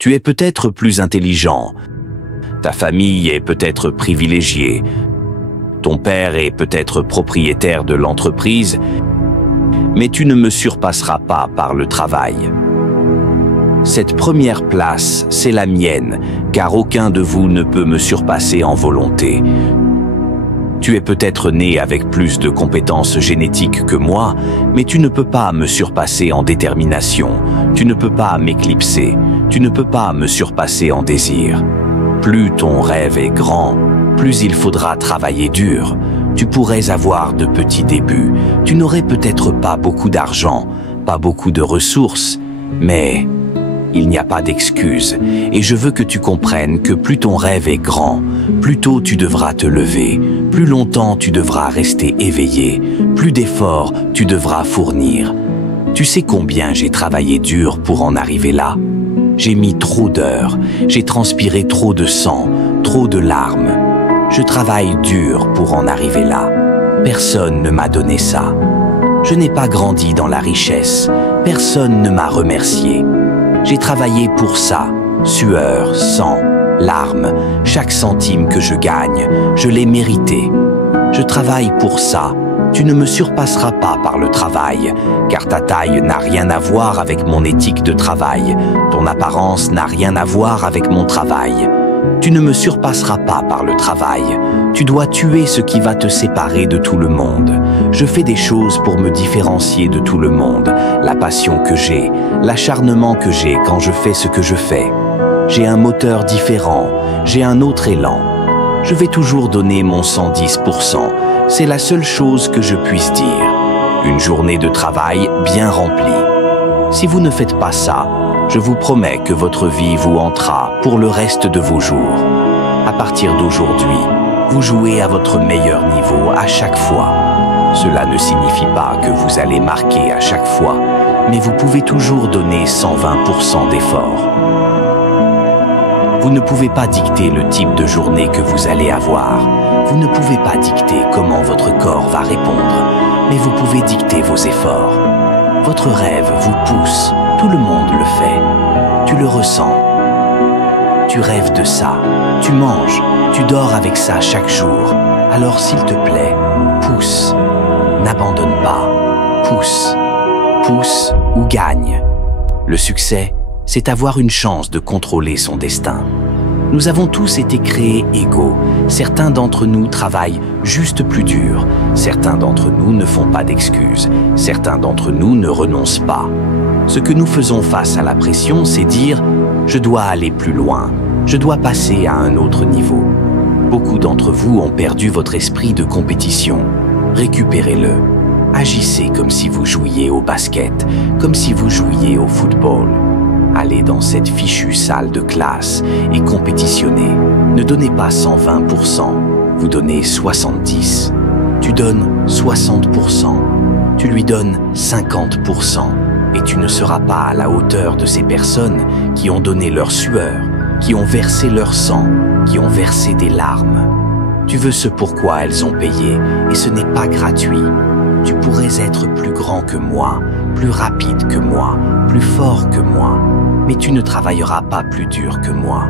Tu es peut-être plus intelligent. Ta famille est peut-être privilégiée. Ton père est peut-être propriétaire de l'entreprise, mais tu ne me surpasseras pas par le travail. Cette première place, c'est la mienne, car aucun de vous ne peut me surpasser en volonté. Tu es peut-être né avec plus de compétences génétiques que moi, mais tu ne peux pas me surpasser en détermination. Tu ne peux pas m'éclipser. Tu ne peux pas me surpasser en désir. Plus ton rêve est grand, plus il faudra travailler dur. Tu pourrais avoir de petits débuts. Tu n'aurais peut-être pas beaucoup d'argent, pas beaucoup de ressources, mais il n'y a pas d'excuse. Et je veux que tu comprennes que plus ton rêve est grand, plus tôt tu devras te lever, plus longtemps tu devras rester éveillé, plus d'efforts tu devras fournir. Tu sais combien j'ai travaillé dur pour en arriver là? J'ai mis trop d'heures, j'ai transpiré trop de sang, trop de larmes. Je travaille dur pour en arriver là. Personne ne m'a donné ça. Je n'ai pas grandi dans la richesse. Personne ne m'a remercié. J'ai travaillé pour ça. Sueur, sang, larmes. Chaque centime que je gagne, je l'ai mérité. Je travaille pour ça. Tu ne me surpasseras pas par le travail, car ta taille n'a rien à voir avec mon éthique de travail. Ton apparence n'a rien à voir avec mon travail. Tu ne me surpasseras pas par le travail. Tu dois tuer ce qui va te séparer de tout le monde. Je fais des choses pour me différencier de tout le monde. La passion que j'ai, l'acharnement que j'ai quand je fais ce que je fais. J'ai un moteur différent, j'ai un autre élan. Je vais toujours donner mon 110%. C'est la seule chose que je puisse dire. Une journée de travail bien remplie. Si vous ne faites pas ça, je vous promets que votre vie vous hantera pour le reste de vos jours. À partir d'aujourd'hui, vous jouez à votre meilleur niveau à chaque fois. Cela ne signifie pas que vous allez marquer à chaque fois, mais vous pouvez toujours donner 120% d'effort. Vous ne pouvez pas dicter le type de journée que vous allez avoir. Vous ne pouvez pas dicter comment votre corps va répondre, mais vous pouvez dicter vos efforts. Votre rêve vous pousse, tout le monde le fait. Tu le ressens. Tu rêves de ça, tu manges, tu dors avec ça chaque jour. Alors s'il te plaît, pousse. N'abandonne pas. Pousse. Pousse ou gagne. Le succès, c'est avoir une chance de contrôler son destin. Nous avons tous été créés égaux. Certains d'entre nous travaillent juste plus dur. Certains d'entre nous ne font pas d'excuses. Certains d'entre nous ne renoncent pas. Ce que nous faisons face à la pression, c'est dire « je dois aller plus loin, je dois passer à un autre niveau ». Beaucoup d'entre vous ont perdu votre esprit de compétition. Récupérez-le. Agissez comme si vous jouiez au basket, comme si vous jouiez au football. Allez dans cette fichue salle de classe et compétitionnez. Ne donnez pas 120%, vous donnez 70%. Tu donnes 60%, tu lui donnes 50%. Et tu ne seras pas à la hauteur de ces personnes qui ont donné leur sueur, qui ont versé leur sang, qui ont versé des larmes. Tu veux ce pourquoi elles ont payé, et ce n'est pas gratuit. Tu pourrais être plus grand que moi, plus rapide que moi, plus fort que moi, mais tu ne travailleras pas plus dur que moi.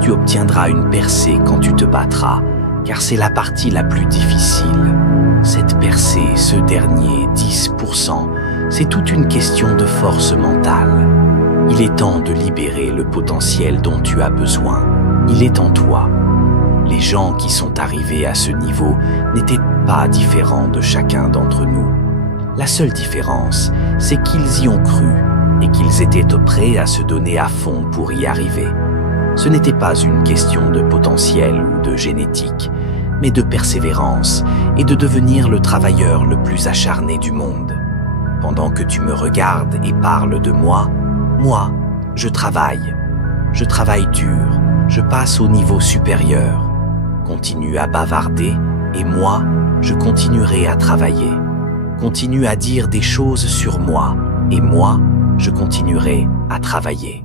Tu obtiendras une percée quand tu te battras, car c'est la partie la plus difficile. Cette percée, ce dernier 10%, c'est toute une question de force mentale. Il est temps de libérer le potentiel dont tu as besoin. Il est en toi. Les gens qui sont arrivés à ce niveau n'étaient pas différents de chacun d'entre nous. La seule différence, c'est qu'ils y ont cru et qu'ils étaient prêts à se donner à fond pour y arriver. Ce n'était pas une question de potentiel ou de génétique, mais de persévérance et de devenir le travailleur le plus acharné du monde. Pendant que tu me regardes et parles de moi, je travaille. Je travaille dur, je passe au niveau supérieur. Continue à bavarder et moi, je continuerai à travailler. Continue à dire des choses sur moi et moi, je continuerai à travailler.